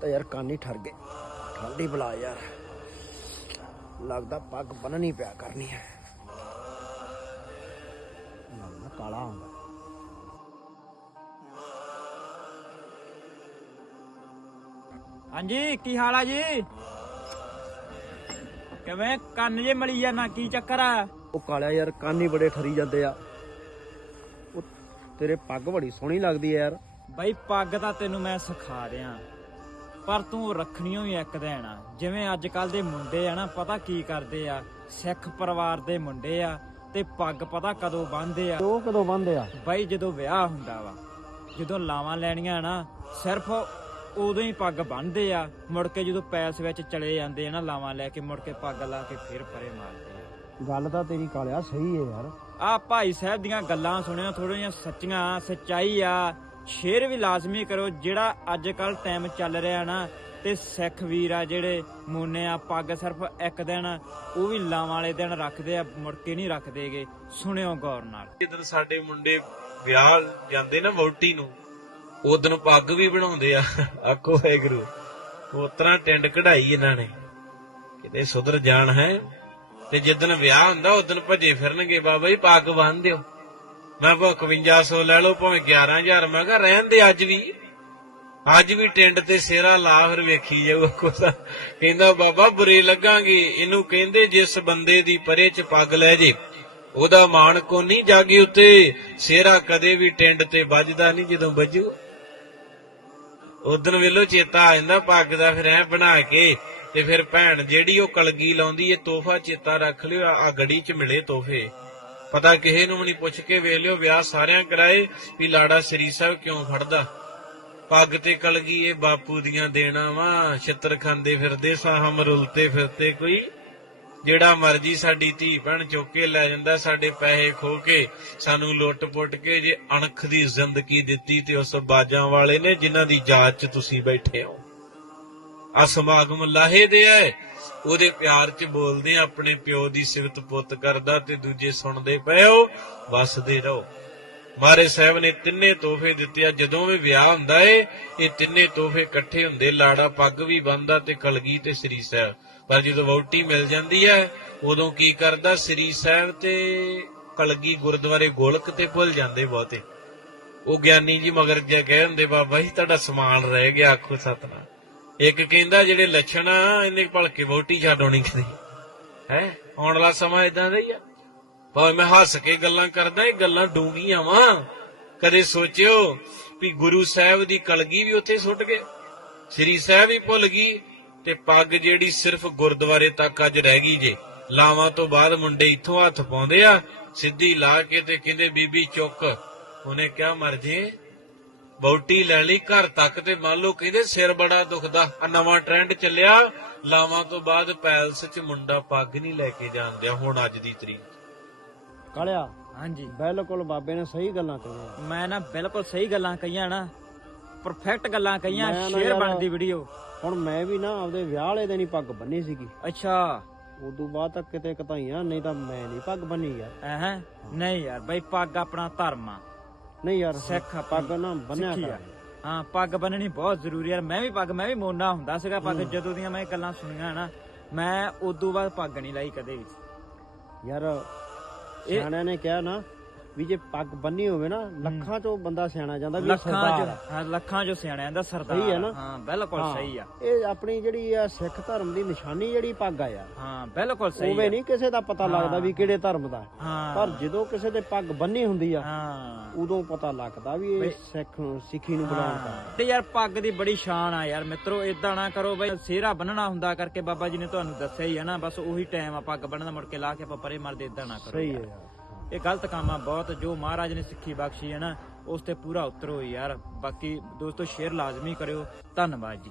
ਤਾਂ ਯਾਰ ਕੰਨ ਹੀ ਠਰ ਗਏ। ਠੰਡੀ ਬੁਲਾ ਯਾਰ। ਲੱਗਦਾ ਪੱਗ ਬੰਨਣੀ ਪਿਆ ਕਰਨੀ ਹੈ। ਲੱਗਦਾ ਕਾਲਾ ਹੁੰਦਾ। ਹਾਂਜੀ ਕੀ ਹਾਲ ਆ ਜੀ? ਕਿਵੇਂ ਕੰਨ ਜੇ ਮਲੀ ਜਾਣਾ ਕੀ ਚੱਕਰ ਆ? ਉਹ ਕਾਲਿਆ ਯਾਰ ਕੰਨ ਹੀ ਬੜੇ ਠਰੀ ਜਾਂਦੇ ਆ। ਉਹ ਤੇਰੇ ਪੱਗ ਬੜੀ ਸੋਹਣੀ ਲੱਗਦੀ ਹੈ ਯਾਰ। ਬਈ ਪੱਗ ਤਾਂ ਤੈਨੂੰ ਮੈਂ ਸਿਖਾ ਦਿਆਂ। ਪਰ ਤੂੰ ਰੱਖਣੀਓ ਵੀ ਇੱਕ ਆ ਜਿਵੇਂ ਅੱਜ ਕੱਲ ਦੇ ਮੁੰਡੇ ਆ ਨਾ ਪਤਾ ਕੀ ਕਰਦੇ ਆ? ਸਿੱਖ ਪਰਿਵਾਰ ਦੇ ਮੁੰਡੇ ਆ ਤੇ ਪੱਗ ਪਤਾ ਕਦੋਂ ਬੰਨਦੇ ਆ? ਉਹ ਕਦੋਂ ਬੰਦੇ ਆ? ਬਾਈ ਜਦੋਂ ਵਿਆਹ ਹੁੰਦਾ ਵਾ ਜਦੋਂ ਲਾਵਾਂ ਲੈਣੀਆਂ ਨਾ ਸਿਰਫ ਉਦੋਂ ਹੀ ਪੱਗ ਬੰਨਦੇ ਆ। ਮੁੜ ਕੇ ਜਦੋਂ ਪੈਲਸ ਵਿੱਚ ਚਲੇ ਜਾਂਦੇ ਆ ਨਾ ਲਾਵਾਂ ਲੈ ਕੇ ਮੁੜ ਕੇ ਪੱਗ ਲਾ ਕੇ ਫਿਰ ਪਰੇ ਮਾਰਦੇ ਆ। ਗੱਲ ਤਾਂ ਤੇਰੀ ਕਾਲਿਆ ਸਹੀ ਹੈ ਯਾਰ। ਆ ਭਾਈ ਸਾਹਿਬ ਦੀਆਂ ਗੱਲਾਂ ਸੁਣਿਓ ਥੋੜੀਆਂ ਸੱਚੀਆਂ ਸੱਚਾਈ ਆ। ਸ਼ੇਅਰ ਵੀ ਲਾਜ਼ਮੀ ਕਰੋ, ਜਿਹੜਾ ਅੱਜ ਕੱਲ ਟਾਈਮ ਚੱਲ ਰਿਹਾ ਨਾ, ਤੇ ਸਿੱਖ ਵੀਰ ਆ ਜਿਹੜੇ ਮੋਨੇ ਆ, ਪੱਗ ਸਿਰਫ ਇੱਕ ਦਿਨ, ਉਹ ਵੀ ਲਾਵਾਂ ਵਾਲੇ ਦਿਨ ਰੱਖਦੇ ਆ, ਮੁੜ ਕੇ ਨਹੀਂ ਰੱਖਦੇਗੇ। ਸੁਣਿਓ ਗੌਰ ਨਾਲ। ਜਦੋਂ ਸਾਡੇ ਮੁੰਡੇ ਵਿਆਹ ਜਾਂਦੇ ਨਾ ਵਹੁਟੀ ਨੂੰ ਉਦੋਂ ਪੱਗ ਵੀ ਬਣਾਉਂਦੇ ਆ। ਆਖੋ ਵਾਹਿਗੁਰੂ, ਉਸ ਤਰ੍ਹਾਂ ਟਿੰਡ ਕਢਾਈ ਇਹਨਾਂ ਨੇ। ਕਿਤੇ ਸੁਧਰ ਜਾਣ ਹੈ, ਤੇ ਜਿੱਦਣ ਵਿਆਹ ਹੁੰਦਾ ਉਦੋਂ ਭਜੇ ਫਿਰਨਗੇ, ਬਾਬਾ ਜੀ, ਪੱਗ ਬੰਨ ਦਿਓ। ਮੈਂ ਭਾਵੇਂ 5100 ਲੈ ਲਓ, ਭਾਵੇਂ 11000 ਮੈਂ ਕਿਹਾ ਰਹਿਣ ਦੇ ਅੱਜ ਵੀ। ਅੱਜ ਵੀ ਟਿੰਡ ਤੇ ਸੇਰਾ ਲਾ, ਫਿਰ ਵੇਖੀ ਜਾਊ ਕੋਸਾ ਕਹਿੰਦਾ, ਬਾਬਾ, ਬੁਰੇ ਲੱਗਾਂਗੇ। ਇਹਨੂੰ ਕਹਿੰਦੇ, ਜਿਸ ਬੰਦੇ ਦੀ ਪਰੇ ਚ ਪੱਗ ਲੈ ਜੇ, ਉਹਦਾ ਮਾਣ ਕੋ ਨਹੀਂ ਜਾਗੀ ਉੱਤੇ। ਸੇਰਾ ਕਦੇ ਵੀ ਟਿੰਡ ਤੇ ਵੱਜਦਾ ਨਹੀਂ ਜਦੋਂ ਵੱਜੂ। ਉਦੋਂ ਵੇਲੋ ਚੇਤਾ ਆ ਜਾਂਦਾ, ਪੱਗ ਦਾ ਫਿਰ ਐ ਬਣਾ ਕੇ ਤੇ ਫਿਰ ਭੈਣ ਜਿਹੜੀ ਉਹ ਕਲਗੀ ਲਾਉਂਦੀ ਏ, ਤੋਹਫਾ ਚੇਤਾ ਰੱਖ ਲਿਓ ਆ ਗੜੀ ਚ ਮਿਲੇ ਤੋਹਫੇ। ਪਤਾ ਕਿਸੇ ਨੂੰ ਵੀ ਨਹੀਂ ਪੁੱਛ ਕੇ ਵੇਖ ਲਿਓ, ਵਿਆਹ ਸਾਰਿਆਂ ਕਰਾਏ ਵੀ ਲਾੜਾ ਸ੍ਰੀ ਸਾਹਿਬ ਕਿਉਂ ਫੜਦਾ ਪੱਗ ਤੇ ਕਲਗੀ ਇਹ ਬਾਪੂ ਦੀਆਂ ਦੇਣਾ ਵਾ, ਛਿੱਤਰ ਖਾਂਦੇ ਫਿਰਦੇ, ਸਾਹ ਮਰੁਲਤੇ ਫਿਰਤੇ ਕੋਈ ਜਿਹੜਾ ਮਰਜ਼ੀ ਸਾਡੀ ਧੀ ਭੈਣ ਚੁੱਕ ਕੇ ਲੈ ਜਾਂਦਾ, ਸਾਡੇ ਪੈਸੇ ਖੋ ਕੇ, ਸਾਨੂੰ ਲੁੱਟ-ਪੁੱਟ ਕੇ, ਜੇ ਅਣਖ ਦੀ ਜ਼ਿੰਦਗੀ ਦਿੱਤੀ ਤੇ ਉਸ ਬਾਜਾਂ ਵਾਲੇ ਨੇ, ਜਿਨ੍ਹਾਂ ਦੀ ਜਾਤ 'ਚ ਤੁਸੀਂ ਬੈਠੇ ਹੋ। ਆ ਸਮਾਗਮ ਲਾਹੇ ਦੇ ਐ ਉਹਦੇ ਪਿਆਰ 'ਚ ਬੋਲਦੇ ਆਪਣੇ ਪਿਓ ਦੀ ਸਿਫਤ ਪੁੱਤ ਕਰਦਾ ਤੇ ਦੂਜੇ ਸੁਣਦੇ ਪਏ ਹੋ, ਵਸਦੇ ਰਹੋ। ਮਾਰੇ ਸਾਹਿਬ ਨੇ ਤਿੰਨੇ ਤੋਹਫੇ ਦਿੱਤੇ ਆ। ਜਦੋਂ ਵੀ ਵਿਆਹ ਹੁੰਦਾ ਏ, ਇਹ ਤਿੰਨੇ ਤੋਹਫੇ ਇਕੱਠੇ ਹੁੰਦੇ। ਲਾੜਾ ਪੱਗ ਵੀ ਬੰਨਦਾ ਤੇ ਕਲਗੀ ਤੇ ਸ੍ਰੀ ਸਾਹਿਬ। ਪਰ ਜਦੋਂ ਵਹੁਟੀ ਮਿਲ ਜਾਂਦੀ ਹੈ ਉਦੋਂ ਕੀ ਕਰਦਾ? ਸ੍ਰੀ ਸਾਹਿਬ ਤੇ ਕਲਗੀ ਗੁਰਦੁਆਰੇ ਗੋਲਕ ਤੇ ਭੁੱਲ ਜਾਂਦੇ ਬਹੁਤੇ। ਉਹ ਗਿਆਨੀ ਜੀ ਮਗਰ ਜੇ ਕਹਿ ਹੁੰਦੇ ਬਾਬਾ ਜੀ, ਤੁਹਾਡਾ ਸਮਾਨ ਰਹਿ ਗਿਆ, ਆਖੋ ਸਤਨਾ ਇੱਕ ਕਹਿੰਦਾ ਜਿਹੜੇ ਲੱਛਣ ਆ, ਇਹਨੇ ਭਲਕੇ ਵਹੁਟੀ ਛੱਡ ਆਉਣੀ ਕਦੀ। ਹੈ? ਆਉਣ ਵਾਲਾ ਸਮਾਂ ਇਦਾਂ ਦਾ ਹੀ ਆ। ਭਾਵੇਂ ਮੈਂ ਹੱਸ ਕੇ ਗੱਲਾਂ ਕਰਦਾ, ਇਹ ਗੱਲਾਂ ਡੂੰਘੀਆਂ ਵਾਂ। ਕਦੇ ਸੋਚਿਓ ਵੀ ਗੁਰੂ ਸਾਹਿਬ ਦੀ ਕਲਗੀ ਵੀ ਉੱਥੇ ਸੁੱਟ ਗਏ। ਸ੍ਰੀ ਸਾਹਿਬ ਹੀ ਭੁੱਲ ਗਈ ਤੇ ਪੱਗ ਜਿਹੜੀ ਸਿਰਫ ਗੁਰਦੁਆਰੇ ਤੱਕ ਅੱਜ ਰਹਿ ਗਈ ਜੇ। ਲਾਵਾਂ ਤੋਂ ਬਾਅਦ ਮੁੰਡੇ ਇੱਥੋਂ ਹੱਥ ਪਾਉਂਦੇ ਆ, ਸਿੱਧੀ ਲਾ ਕੇ ਤੇ ਕਹਿੰਦੇ, ਬੀਬੀ, ਚੁੱਕ। ਉਹਨੇ ਕਿਹਾ, ਮਰ ਜੇ। ਬੌਟੀ ਲੈ ਲਈ ਘਰ ਤੱਕ ਤੇ ਮੰਨ ਲਓ ਕਹਿੰਦੇ ਸਿਰ ਬੜਾ ਦੁਖਦਾ ਆ ਨਵਾਂ ਟ੍ਰੈਂਡ ਚੱਲਿਆ। ਲਾਵਾਂ ਤੋਂ ਬਾਅਦ ਪੈਲਸ 'ਚ ਮੁੰਡਾ ਪੱਗ ਨਹੀਂ ਲੈ ਕੇ ਜਾਂਦਿਆ ਹੁਣ ਅੱਜ ਦੀ ਤਰੀਕ। ਕਾਲਿਆ ਹਾਂਜੀ। ਬਿਲਕੁਲ ਬਾਬੇ ਨੇ ਸਹੀ ਗੱਲਾਂ ਕਹੀਆਂ। ਮੈਂ ਨਾ ਬਿਲਕੁਲ ਸਹੀ ਗੱਲਾਂ ਕਹੀਆਂ ਨਾ ਪਰਫੈਕਟ ਗੱਲਾਂ ਕਹੀਆਂ ਮੈਂ ਨਾ ਸ਼ੇਅਰ ਯਾਰ- ਬਣਦੀ ਵੀਡੀਓ ਹੁਣ ਮੈਂ ਵੀ ਨਾ ਆਪਦੇ ਵਿਆਹ ਵਾਲੇ ਦਿਨ ਹੀ ਪੱਗ ਬੰਨੀ ਸੀਗੀ। ਅੱਛਾ। ਉਦੋਂ ਬਾਅਦ ਤੱਕ ਕਿਤੇ ਕਤਾਈਆਂ ਨਹੀਂ ਤਾਂ ਮੈਂ ਨਹੀਂ ਪੱਗ ਬੰਨੀ ਯਾਰ। ਐਹ ਨਹੀਂ ਯਾਰ ਬਈ ਪੱਗ ਆਪਣਾ ਧਰਮ ਆ। ਨਹੀਂ ਯਾਰ ਸਿੱਖ ਆਪਣੀ ਪੱਗ ਨਾ ਬੰਨਿਆ ਸਿੱਖੀ ਆ। ਕਰ ਹਾਂ ਪੱਗ ਬੰਨਣੀ ਬਹੁਤ ਜ਼ਰੂਰੀ ਹੈ ਮੈਂ ਵੀ ਪੱਗ ਮੈਂ ਵੀ ਮੋਨਾ ਹੁੰਦਾ ਸੀਗਾ ਪੱਗ ਜਦੋਂ ਦੀਆਂ ਮੈਂ ਇਹ ਗੱਲਾਂ ਸੁਣੀਆਂ ਨਾ ਮੈਂ ਉਦੋਂ ਬਾਅਦ ਪੱਗ ਨਹੀਂ ਲਾਈ ਕਦੇ ਵੀ। ਯਾਰ ਸਿਆਣਿਆਂ ਨੇ ਕਿਹਾ ਨਾ ਵੀ ਜੇ ਪੱਗ ਬੰਨੀ ਹੋਵੇ ਨਾ ਲੱਖਾਂ ਚੋਂ ਬੰਦਾ ਸਿਆਣਾ ਜਾਂਦਾ ਵੀ ਲੱਖਾਂ ਚ। ਹਾਂ ਲੱਖਾਂ ਚ ਸਿਆਣਿਆਂ ਦਾ ਸਰਦਾਰ ਸਹੀ ਹੈ ਨਾ? ਹਾਂ ਬਿਲਕੁਲ। ਸਹੀ ਆ ਇਹ ਆਪਣੀ ਜਿਹੜੀ ਆ ਸਿੱਖ ਧਰਮ ਦੀ ਨਿਸ਼ਾਨੀ ਜਿਹੜੀ ਪੱਗ ਆ ਯਾਰ ਹਾਂ ਬਿਲਕੁਲ ਸਹੀ ਉਵੇਂ ਆ। ਨਹੀਂ ਕਿਸੇ ਦਾ ਪਤਾ ਲੱਗਦਾ ਵੀ ਕਿਹੜੇ ਧਰਮ ਦਾ ਪਰ ਜਦੋਂ ਕਿਸੇ ਦੇ ਪੱਗ ਬੰਨੀ ਹੁੰਦੀ ਆ ਹਾਂ ਉਦੋਂ ਪਤਾ ਲੱਗਦਾ ਵੀ ਇਹ ਸਿੱਖ ਨੂੰ ਸਿੱਖੀ ਨੂੰ ਬਿਲੋਂਗ ਕਰਦਾ ਤੇ ਯਾਰ ਪੱਗ ਦੀ ਬੜੀ ਸ਼ਾਨ ਆ ਯਾਰ ਮਿੱਤਰੋ ਇਦਾਂ ਨਾ ਕਰੋ ਬਈ ਸਿਹਰਾ ਬੰਨਣਾ ਹੁੰਦਾ ਕਰਕੇ ਬਾਬਾ ਜੀ ਨੇ ਤੁਹਾਨੂੰ ਦੱਸਿਆ ਹੀ ਹੈ ਨਾ ਬਸ ਉਹੀ ਟਾਈਮ ਆ ਪੱਗ ਬੰਨਣ ਦਾ ਮੁੜ ਕੇ ਲਾ ਕੇ ਆਪਾਂ ਪਰੇ ਮਰਦੇ ਇਦਾਂ ਨਾ ਕਰੋ ਸਹੀ ਹੈ। ਯਾਰ ਇਹ ਗਲਤ ਕੰਮ ਆ ਬਹੁਤ, ਜੋ ਮਹਾਰਾਜ ਨੇ ਸਿੱਖੀ ਬਖਸ਼ੀ ਹੈ ਨਾ, ਉਸ ਤੇ ਪੂਰਾ ਉਤਰੋ ਯਾਰ। ਬਾਕੀ ਦੋਸਤੋ, ਸ਼ੇਅਰ ਲਾਜ਼ਮੀ ਕਰਿਓ। ਧੰਨਵਾਦ ਜੀ।